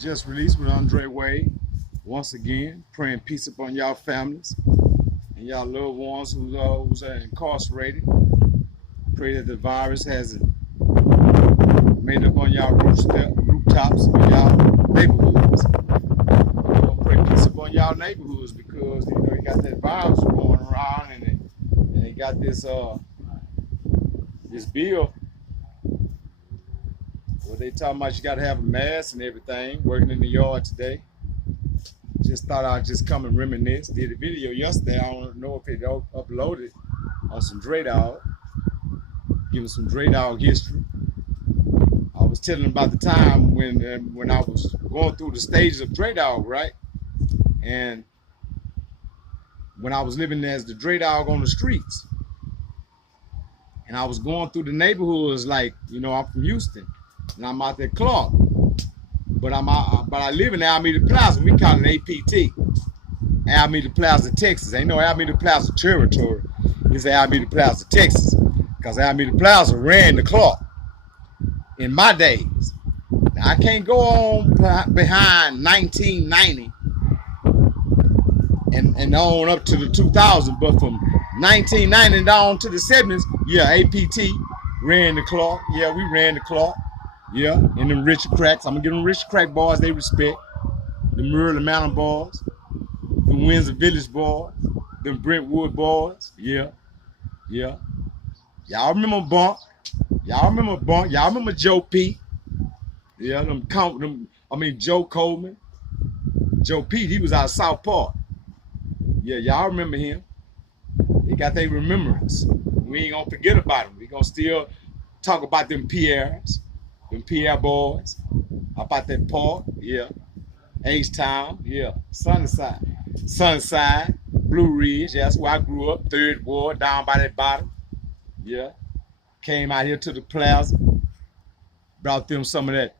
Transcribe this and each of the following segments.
Just released with Andre Wade. Once again, praying peace upon y'all families and y'all loved ones who's incarcerated. Pray that the virus hasn't made up on y'all rooftops of y'all neighborhoods. Pray peace upon y'all neighborhoods because you got that virus going around and they got this bill where they talking about you got to have a mask and everything. Working in the yard today. Just thought I'd just come and reminisce. Did a video yesterday. I don't know if it uploaded on some Dre Dog. Giving some Dre Dog history. I was telling about the time when I was going through the stages of Dre Dog, right? And when I was living as the Dre Dog on the streets. And I was going through the neighborhoods like, I'm from Houston. And I'm out there Clark. But I live in Alameda Plaza. We call it APT. Alameda Plaza, Texas. Ain't no Alameda Plaza territory. It's Alameda Plaza, Texas. Because Alameda Plaza ran the Clark in my days. Now, I can't go on behind 1990 and on up to the 2000, but from 1990 down to the 70s, yeah, APT ran the Clark. Yeah, we ran the Clark. Yeah, and them Richard Cracks. I'm gonna give them Richard Crack boys they respect. The Merle Mountain boys, the Windsor Village boys, them Brentwood boys. Yeah. Y'all remember Bunk? Y'all remember Joe P? Yeah, Joe Coleman. Joe P, he was out of South Park. Yeah, y'all remember him. They got their remembrance. We ain't gonna forget about him. We gonna still talk about them Pierres. Them Pierre boys, about that park, yeah. H-Town, yeah. Sunnyside, Blue Ridge, yeah, that's where I grew up. 3rd Ward, down by that bottom, yeah. Came out here to the plaza, brought them some of that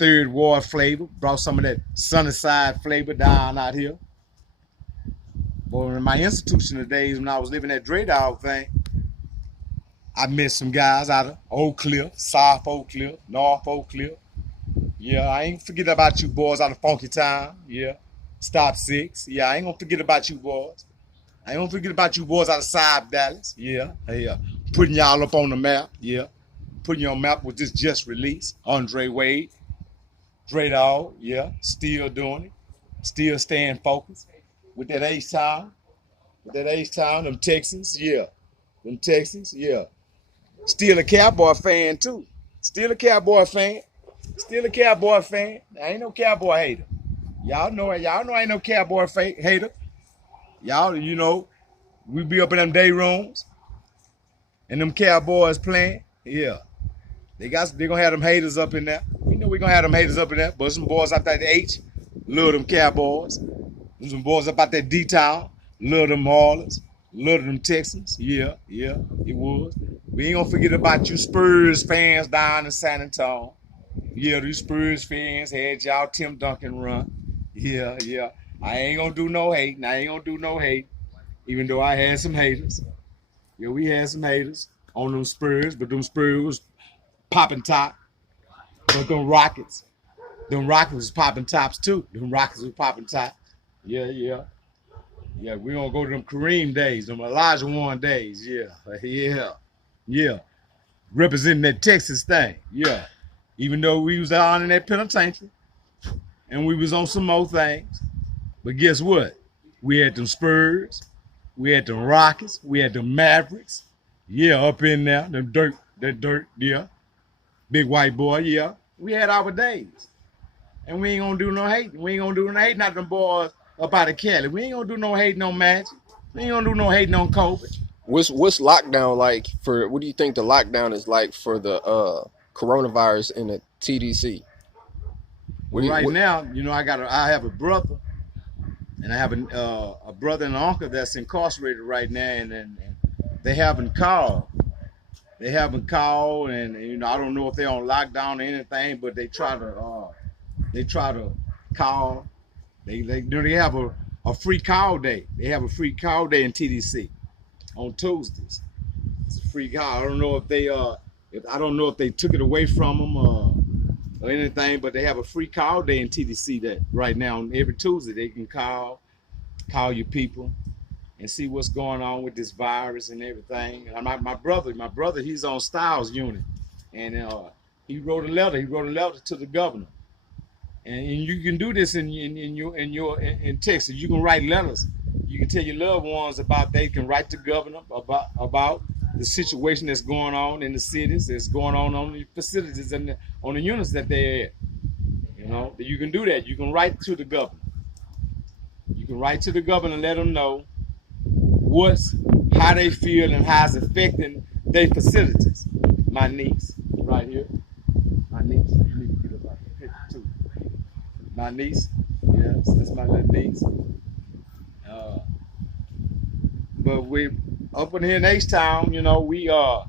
3rd Ward flavor, brought some of that Sunnyside flavor down out here. But in my institutional days when I was living that Dre Dog thing, I met some guys out of Oak Cliff, South Oak Cliff, North Oak Cliff. Yeah, I ain't forget about you boys out of Funky Town. Yeah, Stop 6. Yeah, I ain't gonna forget about you boys. I ain't gonna forget about you boys out of South Dallas. Yeah, putting y'all up on the map. Yeah, putting you on the map with this just released. Andre Wade, Dre Dog. Yeah, still doing it. Still staying focused with that H-Town. Them Texans. Yeah, them Texans. Yeah. Still a Cowboy fan too. Still a Cowboy fan. I ain't no Cowboy hater. Y'all know I ain't no Cowboy hater. Y'all, we be up in them day rooms and them Cowboys playing. Yeah. They gonna have them haters up in there. We know we gonna have them haters up in there. But some boys out there at the H, love them Cowboys. Some boys up out there D-Town, love them Marlins. Love them Texans. Yeah, it was. We ain't gonna forget about you Spurs fans down in San Antonio. Yeah, these Spurs fans had y'all Tim Duncan run. Yeah. I ain't gonna do no hate. Even though I had some haters. Yeah, we had some haters on them Spurs, but them Spurs was popping top. But them Rockets was popping tops too. Them Rockets was popping tops. Yeah. Yeah, we gonna go to them Kareem days, them Elijah Warren days. Yeah. Representing that Texas thing. Yeah. Even though we was down in that penitentiary and we was on some more things. But guess what? We had them Spurs, we had them Rockets, we had them Mavericks. Yeah, up in there, that dirt, yeah. Big white boy, yeah. We had our days. And we ain't gonna do no hate. We ain't gonna do no hate, not them boys up out of Cali. We ain't gonna do no hating on Magic. We ain't gonna do no hating on Kobe. What's lockdown like for? What do you think the lockdown is like for the coronavirus in the TDC? Now, I have a brother, and I have a brother and an uncle that's incarcerated right now, and they haven't called. And I don't know if they're on lockdown or anything, but they try to call. They have a free call day. They have a free call day in TDC on Tuesdays. It's a free call. I don't know if they took it away from them or or anything, but they have a free call day in TDC that right now on every Tuesday they can call your people and see what's going on with this virus and everything. And my brother, he's on Styles unit, and he wrote a letter. He wrote a letter to the governor, and you can do this in Texas. You can write letters. You can tell your loved ones about. They can write to governor about the situation that's going on in the cities, that's going on the facilities and on the units that they're at. You know, you can do that. You can write to the governor. You can write to the governor and let them know how they feel and how it's affecting their facilities. My niece, right here. My niece. I need to get about the picture too. My niece. Yes, that's my little niece. But we up in here in H-Town, you know, we the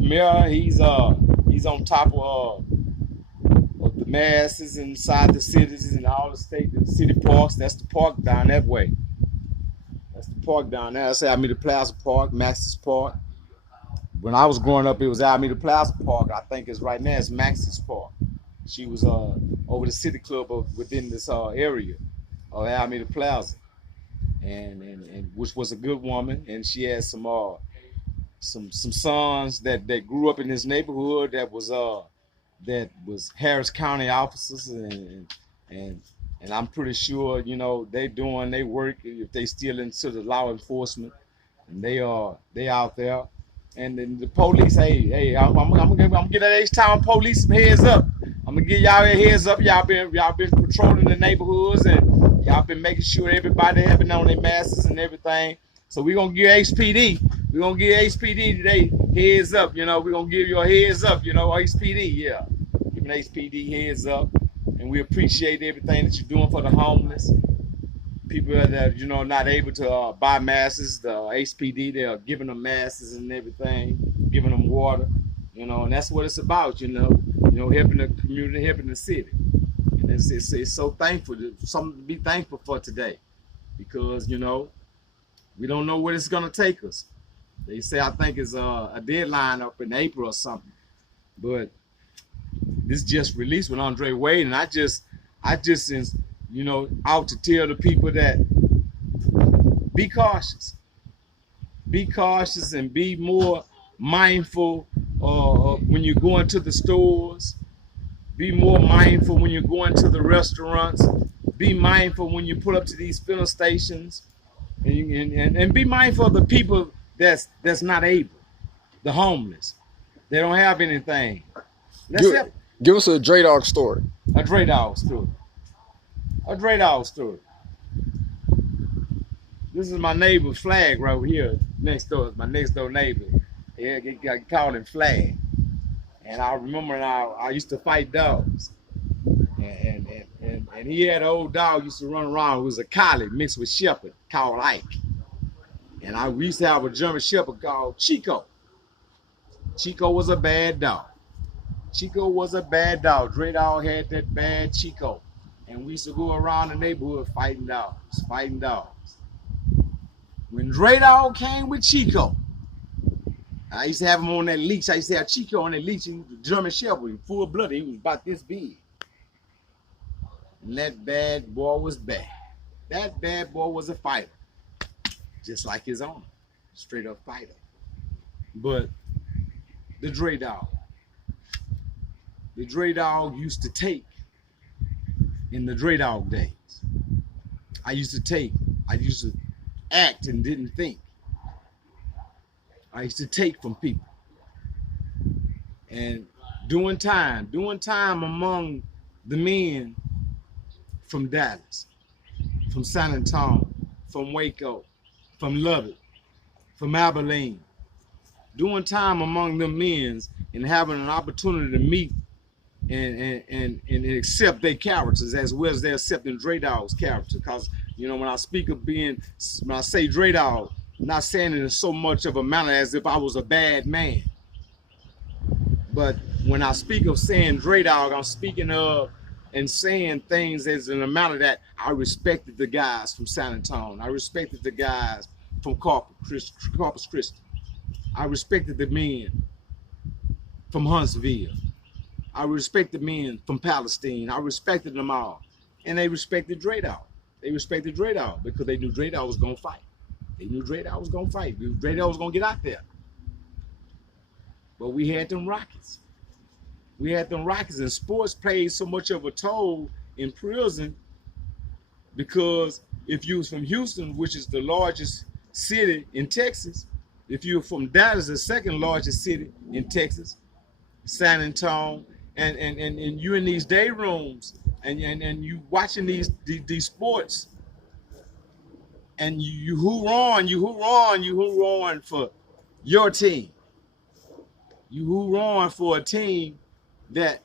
mayor, he's on top of the masses inside the cities and all the city parks. That's the park down that way. That's the park down there. I say Alameda Plaza Park, Max's Park. When I was growing up, it was Alameda Plaza Park. I think it's right now it's Max's Park. She was over the city club within this area of Alameda Plaza, and which was a good woman, and she had some sons that grew up in this neighborhood that was Harris County officers, and I'm pretty sure, you know, they doing their work if they still into the law enforcement, and they out there. And then the police, hey, I'm gonna get that H-Town police some heads up. I'm gonna give y'all a heads up. Y'all been patrolling the neighborhoods, and y'all been making sure everybody having on their masks and everything. So we're gonna give HPD. We're gonna give HPD today heads up. You know, we're gonna give you a heads up. You know, HPD, yeah, giving HPD heads up. And we appreciate everything that you're doing for the homeless. People that, you know, not able to buy masks, the HPD, they're giving them masks and everything, giving them water, you know, and that's what it's about, you know, helping the community, helping the city. And it's so thankful, something to be thankful for today, because, you know, we don't know where it's gonna take us. They say, I think it's a deadline up in April or something, but this just released with Andre Wade, and I just, you know, out to tell the people that be cautious and be more mindful when you're going to the stores. Be more mindful when you're going to the restaurants. Be mindful when you pull up to these filling stations, and be mindful of the people that's not able, the homeless. They don't have anything. Give us a Dre Dog story. A Dre Dog story. A Dre Dog story. This is my neighbor's Flag right here next door. My next door neighbor. Yeah, I called him Flag. And I remember I used to fight dogs. And he had an old dog used to run around. It was a collie mixed with shepherd called Ike. And we used to have a German shepherd called Chico. Chico was a bad dog. Chico was a bad dog. Dre Dog had that bad Chico. And we used to go around the neighborhood fighting dogs. When Dre Dog came with Chico, I used to have him on that leash. I used to have Chico on that leash. He was a German shepherd, full blooded. He was about this big. And that bad boy was bad. That bad boy was a fighter. Just like his owner. Straight up fighter. But the Dre Dog used to take in the Dre Dog days. I used to act and didn't think. I used to take from people. And doing time among the men from Dallas, from San Antonio, from Waco, from Lubbock, from Abilene. Doing time among them men and having an opportunity to meet and accept their characters as well as they're accepting Dre Dog's character. Because, you know, when I say Dre Dog, I'm not saying it in so much of a manner as if I was a bad man. But when I speak of saying Dre Dog, I'm speaking of and saying things as in a manner that I respected the guys from San Antonio. I respected the guys from Corpus Christi. I respected the men from Huntsville. I respect the men from Palestine. I respected them all. And they respected Dre Dawg. They respected Dre Dawg because they knew Dre Dawg was going to fight. They knew Dre Dawg was going to fight. They knew Dre Dawg was going to get out there. But we had them Rockets. We had them Rockets, and sports played so much of a toll in prison because if you was from Houston, which is the largest city in Texas, if you're from Dallas, the second largest city in Texas, San Antonio, and you in these day rooms and you watching these sports, and you hoorah for your team. You hoorah for a team that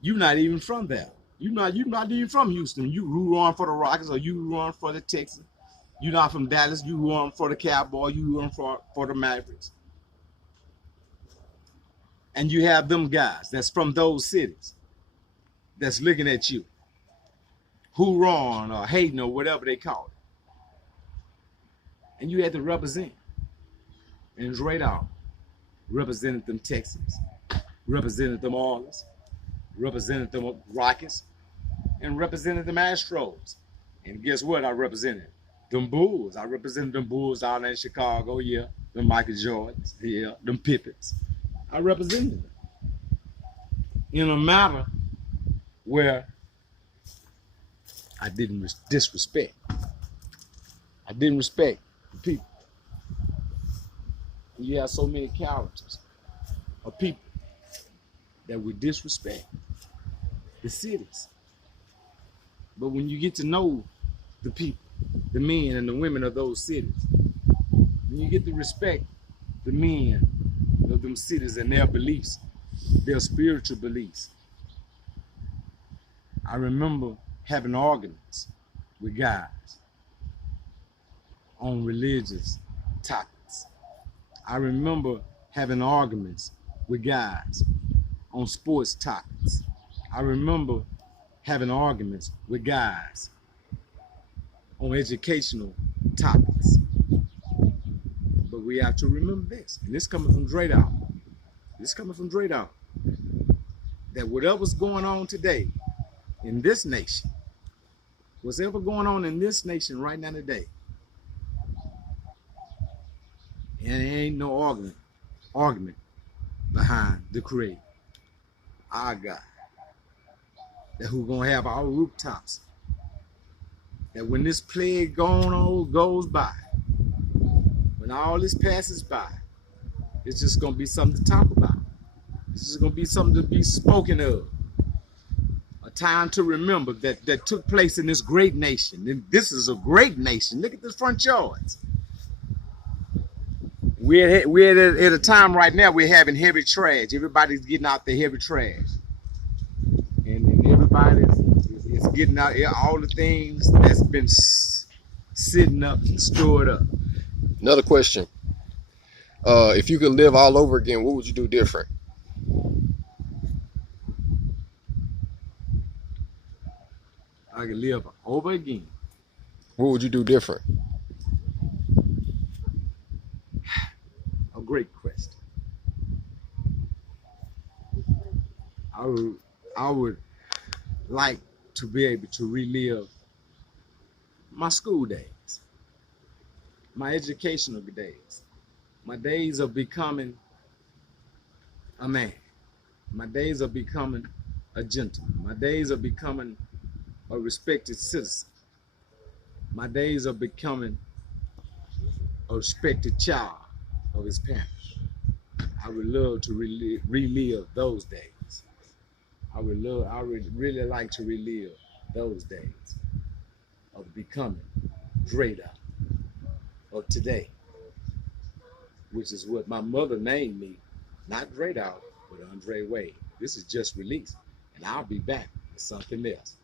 you're not even from there. You're not even from Houston. You hoorah for the Rockets, or you hoorah for the Texans. You're not from Dallas. You hoorah for the Cowboys. You hoorah for the Mavericks. And you have them guys that's from those cities that's looking at you, hoorah or hating or whatever they call it. And you had to represent. And Dre Dawg represented them Texans, represented them Marlins, represented them Rockets, and represented them Astros. And guess what? I represented them Bulls. I represented them Bulls down in Chicago, yeah. Them Michael Jordans, yeah. Them Pippins. I represented them in a matter where I didn't disrespect. I didn't respect the people. And you have so many characters of people that would disrespect the cities. But when you get to know the people, the men and the women of those cities, when you get to respect the men of them cities and their beliefs, their spiritual beliefs. I remember having arguments with guys on religious topics. I remember having arguments with guys on sports topics. I remember having arguments with guys on educational topics. But we have to remember this, and this coming from Dre Dawg. This coming from Dre Dawg. That whatever's going on today in this nation, what's ever going on in this nation right now today, and there ain't no argument behind the Creator, our God, that who gonna have our rooftops, that when this plague goes by, when all this passes by, it's just gonna be something to talk about. It's just gonna be something to be spoken of. A time to remember that took place in this great nation. And this is a great nation. Look at this front yards. We're at a time right now we're having heavy trash. Everybody's getting out the heavy trash. And everybody is getting out all the things that's been sitting up and stored up. Another question. If you could live all over again, what would you do different? I could live over again. What would you do different? A great question. I would like to be able to relive my school days, my educational days, my days of becoming a man, my days of becoming a gentleman, my days of becoming a respected citizen, my days of becoming a respected child of his parents. I would love to relive those days. I would really like to relive those days of becoming Dre Dawg of today, which is what my mother named me, not Dre Dawg, but Andre Wade. This is just released, and I'll be back with something else.